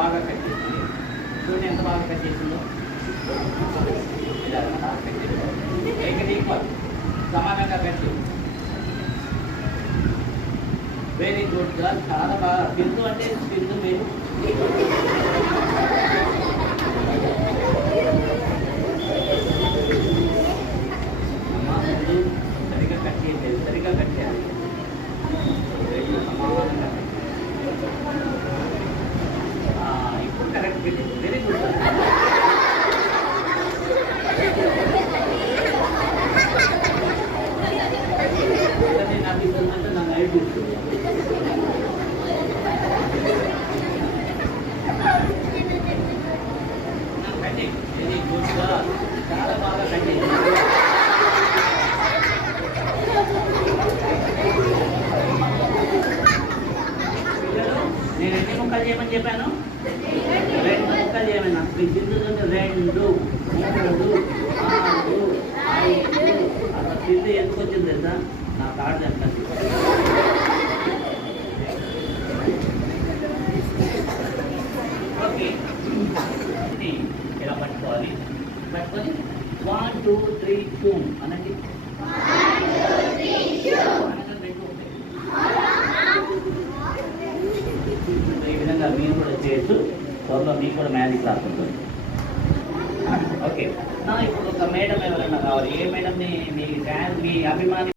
బాగా కట్ చేసింది. చూడండి ఎంత బాగా కట్ చేసిందో. ఇలా బాగా కట్ చేసింది. ఈక్వల్ సమానంగా కట్ చేసింది. వెరీ గుడ్ గా చాలా బాగా. బిందు అంటే బిందు మీరు సరిగా కట్ చేయలేదు. సరిగా కట్ చేయాలి. సమానంగా ఇప్పుడు కరెక్ట్ పెట్టింది. Very good. నాకు ఇస్తుందంటే నాకు ఐదు ఇస్తుంది. వెరీ గుడ్గా చాలా బాగా కట్ చేసింది. నేను ఎన్ని ముక్కలు చేయమని చెప్పాను? 2 ముక్కలు చేయమని. నాకు బిందు 2, 3, 4, 5 అలా బిందు ఎందుకు వచ్చింది తెలుసా? నా కార్డు చెప్తాను. ఓకే, ఇలా పట్టుకోవాలి. పట్టుకొని 1, 2, 3 2 అనండి. ఈ విధంగా మీరు కూడా చేయొచ్చు. త్వరలో మీకు కూడా మ్యాజిక్ క్లాస్ ఉంటుంది. ఓకే, ఇప్పుడు ఒక మేడం ఎవరైనా కావాలి. ఏ మేడంని మీ అభిమాని